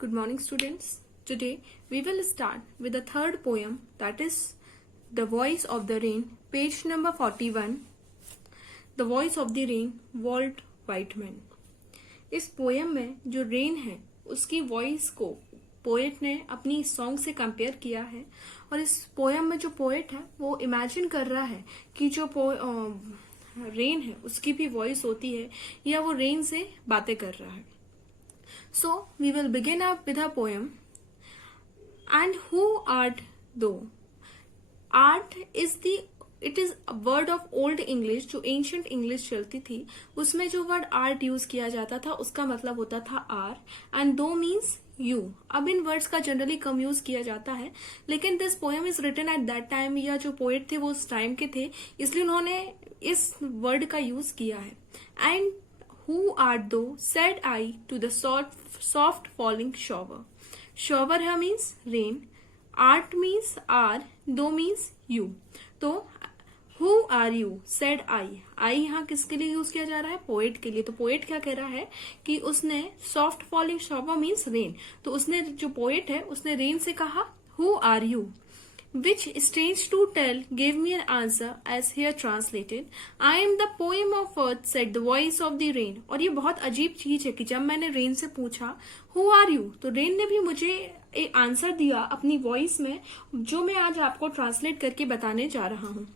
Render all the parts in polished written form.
Good morning, students. Today we will start with the third poem, that is The Voice of the Rain, page number 41. The Voice of the Rain, Walt Whitman. इस poem में जो rain है उसकी voice को poet ने अपनी song से compare किया है और इस पोयम में जो पोएट है वो इमेजिन कर रहा है कि जो रेन है उसकी भी वॉइस होती है या वो रेन से बातें कर रहा है. So we will begin up with a poem. And who art thou? Art is it is a word of old English जो ancient English चलती थी उसमें जो वर्ड art यूज किया जाता था उसका मतलब होता था are and thou means you. अब इन वर्ड्स का जनरली कम यूज किया जाता है लेकिन this poem is written at that time या जो पोएट थे वो उस टाइम के थे इसलिए उन्होंने इस वर्ड का यूज किया है. And Who art thou? Said I to the soft falling shower. Shower here means rain. Art means are. Thou means you. तो who are you? Said I. I यहाँ किसके लिए यूज किया जा रहा है? पोएट के लिए. तो पोएट क्या कह रहा है कि उसने soft falling shower means rain. तो उसने जो पोएट है उसने रेन से कहा Who are you? Which, strange to tell, gave me an answer as here translated. I am the poem of earth, said the voice of the rain. और ये बहुत अजीब चीज है कि जब मैंने रेन से पूछा Who are you? तो रेन ने भी मुझे एक आंसर दिया अपनी वॉइस में जो मैं आज आपको ट्रांसलेट करके बताने जा रहा हूँ.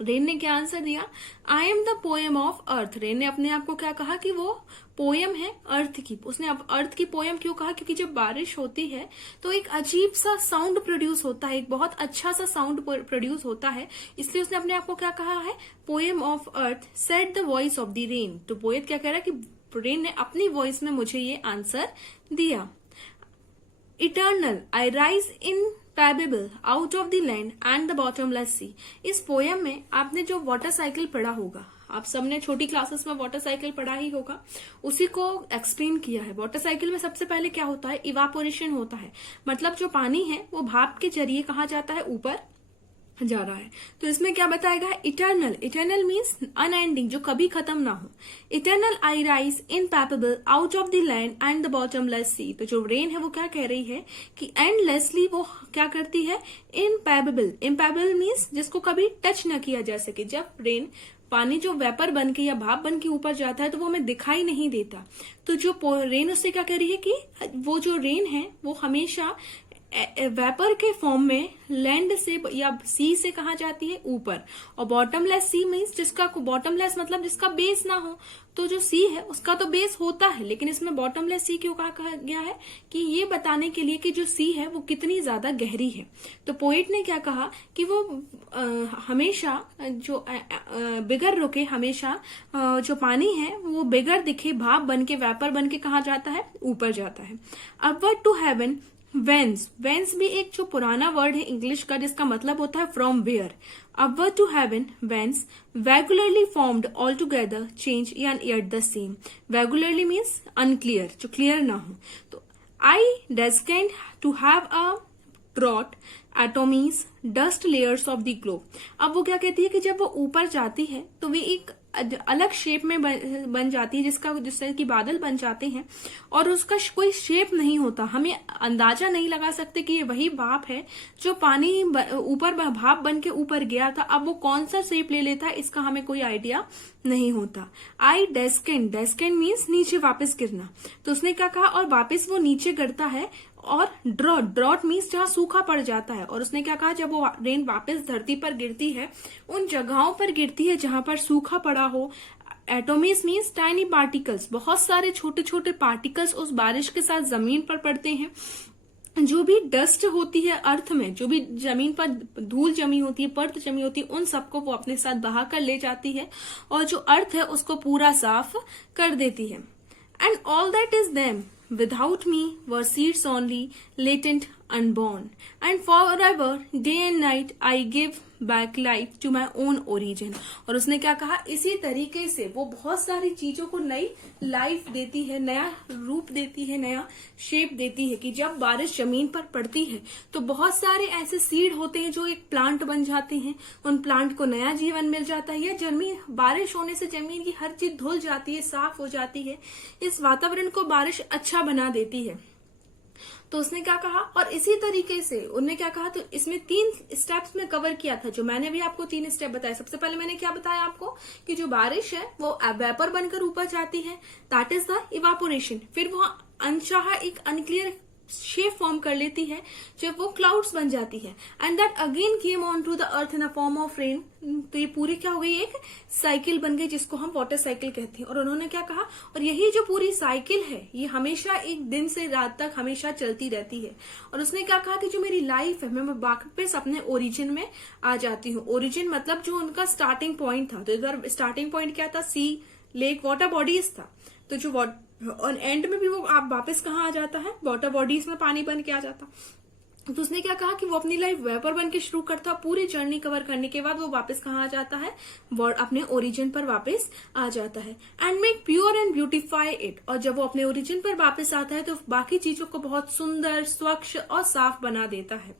रेन ने क्या आंसर दिया? I am the poem of earth. Rain ने अपने आप को क्या कहा कि वो पोएम है अर्थ की. उसने अब अर्थ की पोएम क्यों कहा? क्योंकि जब बारिश होती है तो एक अजीब सा साउंड प्रोड्यूस होता है, एक बहुत अच्छा सा साउंड प्रोड्यूस होता है, इसलिए उसने अपने आप को क्या कहा है? Poem of earth said the voice of the rain. तो पोएट क्या कह रहा है कि रेन ने अपनी वॉइस में मुझे ये आंसर दिया. Eternal I rise impalpable out of the land and the bottomless sea. इस पोयम में आपने जो वाटर साइकिल पढ़ा होगा, आप सबने छोटी क्लासेस में वाटर साइकिल पढ़ा ही होगा, उसी को एक्सप्लेन किया है. वाटर साइकिल में सबसे पहले क्या होता है? इवापोरेशन होता है. मतलब जो पानी है वो भाप के जरिए कहाँ जाता है? ऊपर जा रहा है. तो इसमें क्या बताएगा? इटर्नल. इटर्नल मीन्स अनएंडिंग, जो कभी खत्म ना हो. Eternal I rise impalpable out of the land and the bottomless sea. तो जो रेन है वो क्या कह रही है कि एंडलेसली वो क्या करती है? इनपैपेबल. इनपैपेबल मीन्स जिसको कभी टच ना किया जा सके. जब रेन पानी जो वेपर बन के या भाप बन के ऊपर जाता है तो वो हमें दिखाई नहीं देता. तो जो रेन उससे क्या कह रही है कि वो जो रेन है वो हमेशा वेपर के फॉर्म में लैंड से या सी से कहा जाती है? ऊपर. और बॉटमलेस सी मीन्स जिसका बॉटमलेस मतलब जिसका बेस ना हो. तो जो सी है उसका तो बेस होता है लेकिन इसमें बॉटमलेस सी क्यों कहा गया है? कि ये बताने के लिए कि जो सी है वो कितनी ज्यादा गहरी है. तो पोएट ने क्या कहा कि वो हमेशा जो बिगर रुके, हमेशा जो पानी है वो बिगर दिखे, भाप बन के, वेपर बन के कहा जाता है? ऊपर जाता है. अपवर्ड टू हेवन वेंस. वेंस भी एक जो पुराना वर्ड है इंग्लिश का जिसका मतलब होता है from where. Upward to heaven whence regularly formed all together change and at the same. Regularly means unclear, जो क्लियर ना हो. तो I descend to have a drought atomies dust layers of the globe. अब वो क्या कहती है कि जब वो ऊपर जाती है तो वे एक अलग शेप में बन जाती है जिससे कि बादल बन जाते हैं और उसका कोई शेप नहीं होता. हमें अंदाजा नहीं लगा सकते कि ये वही भाप है जो पानी ऊपर भाप बन के ऊपर गया था. अब वो कौन सा शेप ले लेता है इसका हमें कोई आइडिया नहीं होता. आई डेस्केंड. डेस्केंड मीन्स नीचे वापस गिरना. तो उसने क्या कहा? और वापस वो नीचे गिरता है. और ड्रॉट. ड्रॉट मीन्स जहां सूखा पड़ जाता है. और उसने क्या कहा? जब वो रेन वापस धरती पर गिरती है उन जगहों पर गिरती है जहां पर सूखा पड़ा हो. एटोमीज मीन्स टाइनी पार्टिकल्स. बहुत सारे छोटे छोटे पार्टिकल्स उस बारिश के साथ जमीन पर पड़ते हैं. जो भी डस्ट होती है अर्थ में, जो भी जमीन पर धूल जमी होती है, परत जमी होती है, उन सबको वो अपने साथ बहा कर ले जाती है और जो अर्थ है उसको पूरा साफ कर देती है. And all that is them without me were seeds only, latent, unborn, and forever, day and night, I give back life to my own origin. और उसने क्या कहा? इसी तरीके से वो बहुत सारी चीजों को नई लाइफ देती है, नया रूप देती है, नया शेप देती है. कि जब बारिश जमीन पर पड़ती है तो बहुत सारे ऐसे सीड होते हैं जो एक प्लांट बन जाते हैं. उन प्लांट को नया जीवन मिल जाता है. या जमीन, बारिश होने से जमीन की हर चीज धुल जाती है, साफ हो जाती है. इस वातावरण को बारिश अच्छा बना देती है. तो उसने क्या कहा, और इसी तरीके से उन्होंने क्या कहा, तो इसमें 3 स्टेप्स में कवर किया था, जो मैंने भी आपको 3 स्टेप बताए। सबसे पहले मैंने क्या बताया आपको कि जो बारिश है वो वेपर बनकर ऊपर जाती है, दैट इज द इवापोरेशन। फिर वो अनचाहा एक अनक्लियर शेप फॉर्म कर लेती है जब वो क्लाउड्स बन जाती है, and that again came on to the earth in a form of rain. तो ये पूरी क्या हो गई, एक साइकिल बन गई जिसको हम वाटर साइकिल कहते हैं। और उन्होंने क्या कहा, और यही जो पूरी साइकिल है ये हमेशा एक दिन से रात तक हमेशा चलती रहती है। और उसने क्या कहा कि जो मेरी लाइफ है मैं वापस अपने ओरिजिन में आ जाती हूँ। ओरिजिन मतलब जो उनका स्टार्टिंग पॉइंट था, तो इधर स्टार्टिंग पॉइंट क्या था, सी, लेक, वाटर बॉडीज था। तो जो और एंड में भी वो आप वापस कहाँ आ जाता है, वाटर बॉडीज में पानी बन के आ जाता। तो उसने क्या कहा कि वो अपनी लाइफ वेपर बन के शुरू करता, पूरी जर्नी कवर करने के बाद वो वापस कहाँ आ जाता है, अपने ओरिजिन पर वापस आ जाता है, and make pure and beautify it. और जब वो अपने ओरिजिन पर वापस आता है तो बाकी चीजों को बहुत सुंदर, स्वच्छ और साफ बना देता है।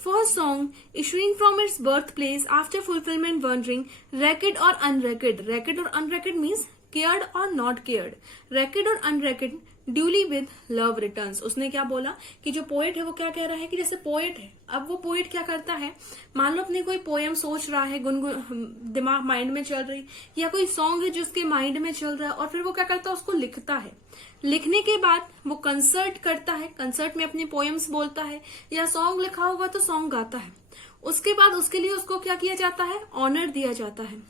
First song issuing from its birthplace after fulfillment wandering, ragged or unragged. Ragged or unragged means cared or not cared. Ragged or unragged, duly with love returns. उसने क्या बोला कि जो पोएट है वो क्या कह रहा है कि जैसे पोएट है, अब वो पोएट क्या करता है, मान लो अपने कोई पोएम सोच रहा है, गुनगुन दिमाग माइंड में चल रही, या कोई सॉन्ग है जो उसके माइंड में चल रहा है, और फिर वो क्या करता है, उसको लिखता है। लिखने के बाद वो कंसर्ट करता है, कंसर्ट में अपनी पोएम्स बोलता है, या सॉन्ग लिखा होगा तो सॉन्ग गाता है। उसके बाद उसके लिए उसको क्या किया जाता है, ऑनर दिया जाता है।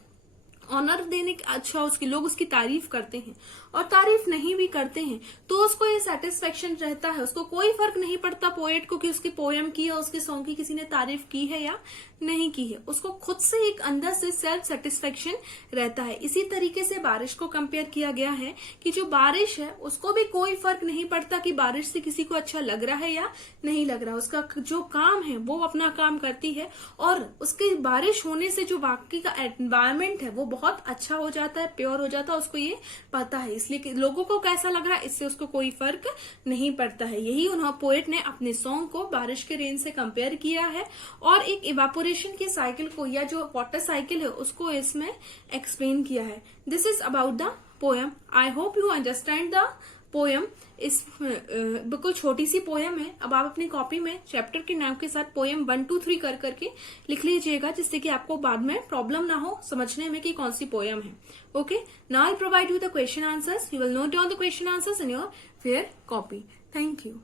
ऑनर देने के अच्छा उसकी लोग उसकी तारीफ करते हैं, और तारीफ नहीं भी करते हैं तो उसको ये सेटिस्फेक्शन रहता है, उसको कोई फर्क नहीं पड़ता पोएट को कि उसकी पोएम की या उसके सॉन्ग की किसी ने तारीफ की है या नहीं की है, उसको खुद से एक अंदर से सेल्फ सेटिस्फेक्शन रहता है। इसी तरीके से बारिश को कंपेयर किया गया है कि जो बारिश है उसको भी कोई फर्क नहीं पड़ता कि बारिश से किसी को अच्छा लग रहा है या नहीं लग रहा, उसका जो काम है वो अपना काम करती है, और उसकी बारिश होने से जो बाकी का एनवायरमेंट है वो बहुत अच्छा हो जाता है, प्योर हो जाता है, उसको ये पता है। इसलिए कि लोगों को कैसा लग रहा है इससे उसको कोई फर्क नहीं पड़ता है। यही उन्होंने पोएट ने अपने सॉन्ग को बारिश के रेन से कंपेयर किया है, और एक इवापोरेशन की साइकिल को या जो वाटर साइकिल है उसको इसमें एक्सप्लेन किया है। This is about the poem. I hope you understand the poem. इस बिल्कुल छोटी सी पोएम है। अब आप अपनी कॉपी में चैप्टर के नाम के साथ पोएम 1, 2, 3 कर करके लिख लीजिएगा, जिससे कि आपको बाद में प्रॉब्लम ना हो समझने में कि कौन सी पोएम है। Okay, now I provide you the question answers. You will note down the question answers in your fair copy. Thank you.